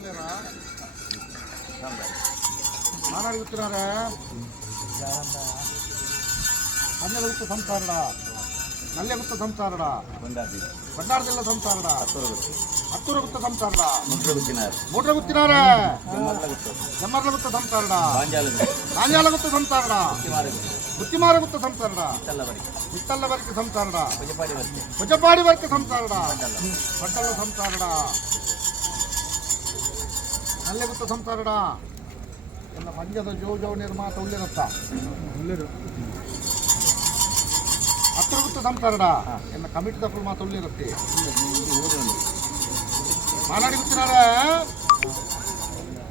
ಉಳ್ಳೇರಾ ಮಾನಾಡಿ ಗೊತ್ತಿನಾರೆ ಕನ್ನಡ ಗುತ್ತ ಸಂಸಾರಡ ನಲ್ಲೆ ಗುತ್ತ ಸಂಸಾರಡ ಬಂಡಾರ ಜಿಲ್ಲಾ ಸಂಸಾರಡ ಹತ್ತೂರ ಗುತ್ತ ಸಂಸಾರಡ ಮೂಡ್ರ ಗುತ್ತಿನಾರೆ ಜಮ್ಮರ್ಲ ಗುತ್ತ ಸಂಸಾರಡ ಕಾಂಜಾಲ ಗುತ್ತ ಸಂಸಾರಡ ಮುತ್ತಿಮಾರ ಗುತ್ತ ಸಂಸಾರಡ ಇತ್ತಲ್ಲ ಬರ್ಕೆ ಸಂಸಾರಡ ಭುಜಪಾಡಿ ಬರ್ಕೆ ಸಂಸಾರಡ ಪಟ್ಟಲ ಸಂಸಾರಡ ನಲ್ಲೆ ಗುತ್ತ ಸಂಸಾರಡ ಎಲ್ಲ ಪಂಜದ ಜೋ ನಿರ್ಮಾತ ಉಳ್ಳಿರತ್ತ ಹತ್ತಿರ ಗುತ್ತ ಸಂಸಾರಡ ಎಲ್ಲ ಕಮಿಟಿದ ಫುಲ್ ಮಾತು ಉಳ್ಳಿರುತ್ತೆ ಮಾನಾಡಿ ಗುತ್ತಿನಾರೆ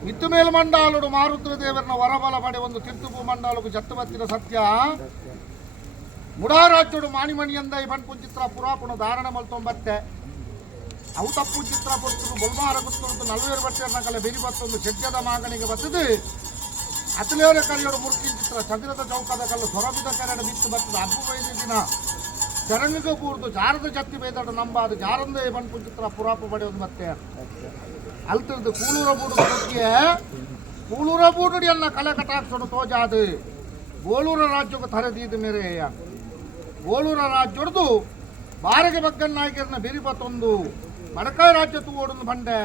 ಮಿತ್ತು ಮೇಲು ಮಂಡಾಲುಡು ಮಾರುದ್ರ ದೇವರನ್ನ ವರಬಲ ಪಡೆ ಒಂದು ತಿರ್ತುಪು ಮಂಡಾಲುಗು ಜತ್ತು ಬತ್ತಿನ ಸತ್ಯ ಮುಡಾರಾಜ್ಯೋಡು ಮಾಣಿಮಣಿಯಂದ ಬಣ್ಪು ಚಿತ್ರ ಪುರಾಪುಣ ಧಾರಣ ಮಲ್ತೊಂಬತ್ತೆ ಅವು ತಪ್ಪು ಚಿತ್ರ ಪೊತ್ತು ಬೊಲ್ಮಾರ ಗುತ್ತೊಂದು ನಲ್ವೇರು ಬಟ್ಟೆಯನ್ನ ಕಲೆ ಬೆರಿ ಬತ್ತೊಂದು ಶೆಜ್ಜದ ಮಾಗನಿಗೆ ಬತ್ತದು ಅತಲೇವರ ಕರಿಯೋಡು ಮುರ್ಕಿನ ಚಿತ್ರ ಚಂದ್ರದ ಚೌಕದ ಕಲ್ಲು ಸೊರಬಿದ ಕೆರಡ ಬಿತ್ತು ಬತ್ತದ ಹಬ್ಬ ಬೈದ ದಿನ ಚರಂಗಿಗೆ ಕೂರ್ದು ಜಾರದ ಜತ್ತಿ ಬೈದಾಡು ನಂಬಾದು ಜಾರಂದ ಬಣ್ಪು ಚಿತ್ರ ಪುರಾಪು ಪಡೆಯೋದು ಮತ್ತೆ ಅಲ್ತಿರ್ದು ಕೂಳೂರ ಬೂಡುಡಿಯನ್ನ ಕಲೆ ಕಟಾಕ್ಷಣ ತೋಜಾದು ಬೋಳೂರ ರಾಜ್ಯಕ್ಕೆ ತರದೀದ ಮೇರೆ ಬೋಳೂರ ರಾಜ್ಯೊಡ್ದು ಬಾರಿಗೆ ಬಗ್ಗನ್ನಾಗಿರ್ನ ಬೆರಿಬತ್ತೊಂದು ಬಡಕಾಯಿ ರಾಜ್ಯ ತೂವೊಡೊಂದು ಬಂಡೆ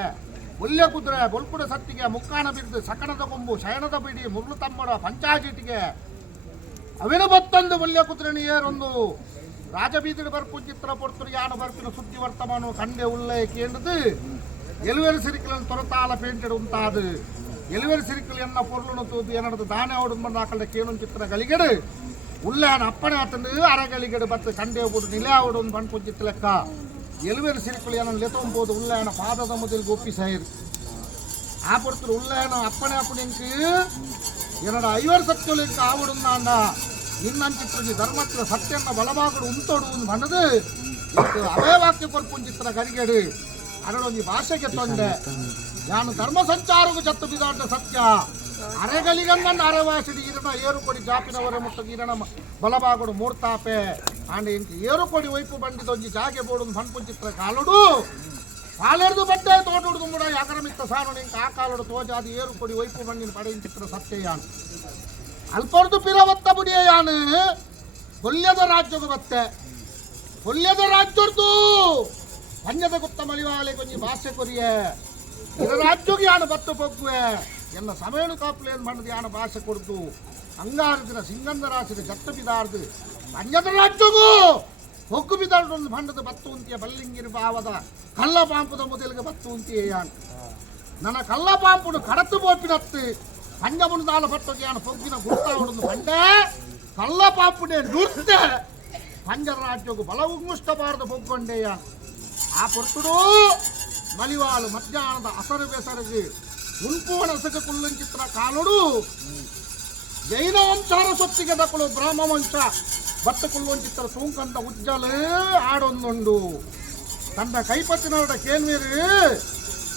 ಒಲ್ಲೆ ಕುದುರೆ ಬೊಲ್ಪುಡ ಸತ್ತಿಗೆ ಮುಕ್ಕಾಣ ಬಿದ್ದು ಸಕಣದ ಕೊಂಬು ಶಯನದ ಬಿಡಿ ಮುರುಳು ತಮ್ಮಡ ಪಂಚಾಜಿಟಿಗೆ ಅವಿನ ಬತ್ತೊಂದು ಒಲ್ಲೆ ಕುದುರೆನ ಏರೊಂದು ರಾಜಬೀದಿಗೆ ಬರ್ಪು ಚಿತ್ರ ಪೊರ್ತರು ಯಾನು ಬರ್ಪಿನ ಸುದ್ದಿ ವರ್ತಮಾನ ಕಂಡೆ ಉಳ್ಳೆ ಕೇಂದ್ರದು ಎಲುವೆರು ಸಿರಿಕಲನ್ನು ತೊರತಾಲ ಪೇಂಟೆಡ್ ಉಂಟಾದು ಎಲುವೆರು ಸಿರಿಕಲ್ ಎನ್ನ ಪೊರ್ಲುನು ತೂದು ಏನದು ದಾನೆ ಅವಡು ಬಂದು ಆಕಳ ಕೇಳು ಚಿತ್ರ ಗಲಿಗೆಡು ಉಳ್ಳಾನ ಅಪ್ಪಣೆ ಆತಂದು ಅರಗಲಿಗೆಡು ಬತ್ತು ಕಂಡೆ ಹೋಗ್ಬಿಟ್ಟು ನಿಲೆ ಅವಡು ಒಂದು ಬಣ್ಪು ಚಿತ್ರ ಲೆಕ್ಕ ಎಲುವೆರು ಸಿರಿಕಲ್ ಏನನ್ನು ಲೆತ್ತೊಂಬೋದು ಉಳ್ಳಾನ ಪಾದದ ಮೊದಲು ಒಪ್ಪಿ ಸೈರು ಆ ಪೊರ್ತರು ಉಳ್ಳಾನ ಅಪ್ಪಣೆ ಅಪ್ಪಣೆಂಕು ಏನಡ ಐವರು ಸತ್ಯ ಲೆಕ್ಕ ಆವಡುಂದಾಂಡ ಇನ್ನೊಂದು ಚಿತ್ರಜಿ ಧರ್ಮತ್ರ ಸತ್ಯನ್ನ ಬಲಭಾಗಡು ಉಂಟೋಡು ಒಂದು ಬಣ್ಣದು ಅವೇ ವಾಕ್ಯ ಕೊರ್ಪು ಚಿತ್ರ ಗರಿಗೆಡು ಅದರೊಂದು ಭಾಷೆಗೆ ತೊಂದೆ ನಾನು ಧರ್ಮ ಸಂಚಾರಕ್ಕೂ ಜತ್ತು ಬಿದಾಟ ಸತ್ಯ ಅರೆಗಲಿಗನ್ನ ಅರೆವಾಸಿಡಿ ಈರಣ ಏರು ಕೊಡಿ ಜಾಪಿನವರ ಮುಟ್ಟ ಈರಣ ಬಲಭಾಗಡು ಮೂರ್ತಾಪೆ ಆಂಡ ಇಂಕಿ ಏರು ಕೊಡಿ ವೈಪು ಬಂಡಿದೊಂಜಿ ಜಾಗೆ ಬೋಡು ಬಣ್ಪು ಚಿತ್ರ ಕಾಲುಡು ಕಾಲೆಡ್ದು ಬಡ್ಡೆ ತೋಟುಡ್ದು ಮುಡ ಯಾಕರಮಿತ್ತ ಸಾನು ಇಂಕ ಆ ಕಾಲುಡು ತೋಜಾದಿ ಏರು ಕೊಡಿ ವೈಪು ಬಂಡಿನ ಪಡೆಯಿನ ಚಿತ್ರ ಸತ್ಯ ಯಾನು ಅಲ್ಪರ್ದು ಪಿರವತ್ತ ಬುಡಿಯ ಯಾನು ಕೊಲ್ಯದ ರಾಜ್ಯದ ಬತ್ತೆ ಕೊಲ್ಯದ ರಾಜ್ಯರ್ದು ಪಂಜದ ಗುಪ್ತ ಮಲಿವಾಲೆ ಕೊಂಚಿ ಭಾಷೆ ಕೊರಿಯೆ ಇರ ರಾಜ್ಯಗೆ ಯಾನು ಬತ್ತು ಪೊಗ್ಗುವೆ ಎನ್ನ ಸಮಯನು ಕಾಪುಲೇನು ಮಣ್ಣದು ಯಾನು ಭಾಷೆ ಕೊಡ್ತು ಅಂಗಾರದಿನ ಸಿಂಗಂದ ರಾಶಿದ ಜತ್ತು ಬಿದಾರ್ದು ಪಂಜದ ರಾಜ್ಯಗೂ ಹೊಗ್ಗು ಬಿದಾರ್ದೊಂದು ಬಣ್ಣದ ಬತ್ತು ಅಂತೀಯ ಬಲ್ಲಿಂಗಿರಿ ಭಾವದ ಕಲ್ಲ ಪಾಂಪುದ ಮೊದಲಿಗೆ ಬತ್ತು ಅಂತೀಯ ಯಾನು ನನ್ನ ಕಲ್ಲ ಪಾಂಪುಡು ಕಡತು ಬೋಪಿನತ್ತು ಪಂಜಮುಣದಾಲ ಬಟ್ಟಗೆ ಯಾನು ಪೊಗ್ಗಿನ ಗುರ್ತಾವಡೊಂದು ಬಂಡೆ ಕಲ್ಲ ಪಾಂಪುಡೆ ನುರ್ತೆ ಪಂಜದ ರಾಜ್ಯಗೂ ಬಲವು ಮುಷ್ಟಬಾರದು ಪೊಗ್ಗೊಂಡೆ ಯಾನು ಆ ಪೊರ್ತುಡು ಮಲಿವಾಳು ಮಧ್ಯಾಹ್ನದ ಹಸರು ಬೆಸರಿಗೆ ಉಲ್ಪುವನ ಸಕ ಕುಲ್ಲನ್ ಚಿತ್ರ ಕಾಲುಡು ಜೈನ ವಂಶಾರ ಸೊತ್ತಿಗೆ ದಕ್ಕಳು ಬ್ರಾಹ್ಮ ವಂಶ ಬತ್ತ ಕುಲ್ಲೊಂದು ಚಿತ್ರ ತೂಂಕಂತ ಉಜ್ಜಲು ಆಡೊಂದುಂಡು ತನ್ನ ಕೈಪತ್ತಿನವರ ಕೇನ್ವೀರು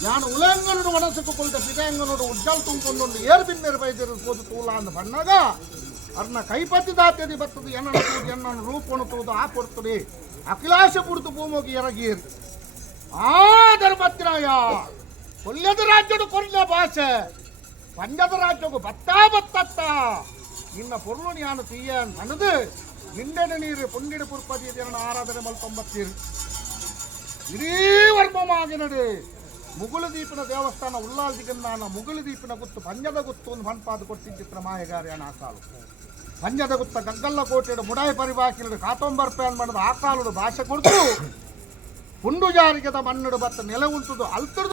ಯಾನು ಉಲಂಗನುಡು ಮನಸ್ಸು ಕುಲ್ದ ಪಿದಂಗನುಡು ಉಜ್ಜಲ್ ತುಂಕೊಂದು ಏರ್ ಬಿನ್ನೇರು ಬೈದಿರ್ಬೋದು ತೂಲ ಅಂದ ಬಣ್ಣಾಗ ಅರ್ನ ಕೈಪತ್ತಿ ದಾತ್ಯದಿ ಬತ್ತದು ಎನ್ನ ರೂಪನು ತೂದು ಆ ಕೊಡ್ತದೆ ಅಖಿಲಾಶ ಪುಡ್ತು ಭೂಮೋಗಿ ಎರಗೀರ್ ಆ ಧರ್ಮತ್ರಾಯ ಕೊಲ್ಯದ ರಾಜ್ಯಡು ಕೊಲ್ಯ ಭಾಷೆ ಪಂಜದ ರಾಜ್ಯಗೂ ಬತ್ತ ನಿನ್ನ ಪೊರ್ಲು ಯಾನು ತೀಯ ಅನ್ನದು ನಿಂಡೆನ ನೀರು ಪುಂಡಿಡು ಪುರ್ಪದಿ ಆರಾಧನೆ ಮಲ್ತೊಂಬತ್ತೀರು ಇಡೀ ವರ್ಮಮಾಗಿ ನಡೆ ಮುಗುಳು ದೀಪಿನ ದೇವಸ್ಥಾನ ಉಲ್ಲಾಲ್ ದಿಗಂದಾನ ಮುಗುಳು ದೀಪಿನ ಗುತ್ತು ಪಂಜದ ಗುತ್ತು ಒಂದು ಬಣ್ಪಾದ ಕೊಟ್ಟಿದ್ದ ಚಿತ್ರ ಮಾಯಗಾರಿಯಾನ ಆ ಕಾಲು ಪಂಜದ ಗುತ್ತ ಗಗ್ಗಲ್ಲ ಕೋಟೆಡು ಮುಡಾಯಿ ಪರಿಭಾಷೆಡು ಕಾತೊಂಬರ್ಪೆ ಮಾಡಿದ ಆ ಕಾಲುಡು ಭಾಷೆ ಕೊಡ್ತು ಪುಂಡು ಜಾರಿಗೆದ ಮಣ್ಣುಡು ಬತ್ತ ನೆಲೆ ಉಂಟುದು ಅಲ್ತರ್ದು